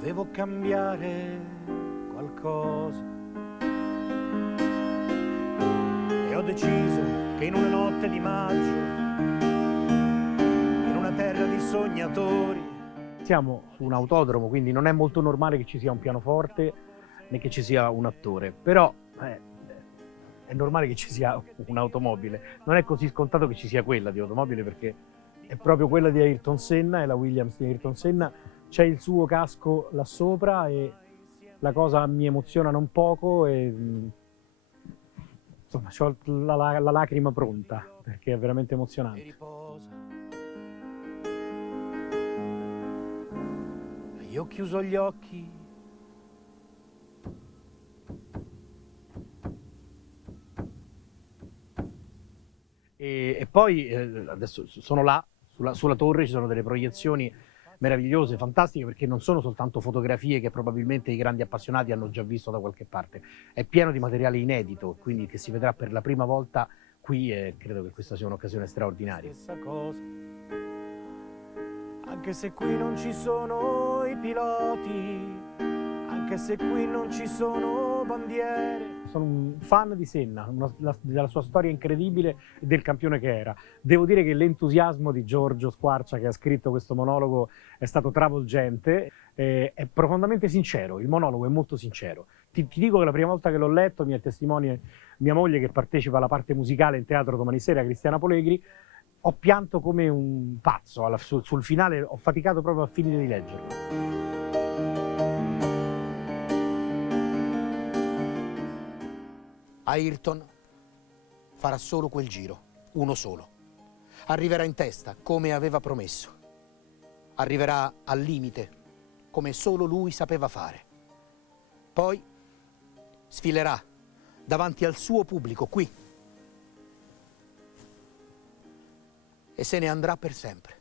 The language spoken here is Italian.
Dovevo cambiare qualcosa e ho deciso che in una notte di maggio, in una terra di sognatori. Siamo su un autodromo, quindi non è molto normale che ci sia un pianoforte né che ci sia un attore, però è normale che ci sia un'automobile. Non è così scontato che ci sia quella di automobile, perché è proprio quella di Ayrton Senna, è la Williams di Ayrton Senna. C'è il suo casco là sopra e la cosa mi emoziona non poco e insomma ho la lacrima pronta perché è veramente emozionante. Io ho chiuso gli occhi e poi adesso sono là sulla torre, ci sono delle proiezioni meravigliose, fantastiche, perché non sono soltanto fotografie che probabilmente i grandi appassionati hanno già visto da qualche parte, è pieno di materiale inedito, quindi che si vedrà per la prima volta qui e credo che questa sia un'occasione straordinaria. Stessa cosa, anche se qui non ci sono i piloti, anche se qui non ci sono bandiere. Sono un fan di Senna, della sua storia incredibile e del campione che era. Devo dire che l'entusiasmo di Giorgio Squarcia, che ha scritto questo monologo, è stato travolgente, è profondamente sincero, il monologo è molto sincero. Ti dico che la prima volta che l'ho letto, mi è testimone mia moglie che partecipa alla parte musicale in teatro domani sera, Cristiana Polegri, ho pianto come un pazzo, sul finale ho faticato proprio a finire di leggerlo. Ayrton farà solo quel giro, uno solo. Arriverà in testa, come aveva promesso. Arriverà al limite, come solo lui sapeva fare. Poi sfilerà davanti al suo pubblico qui e se ne andrà per sempre.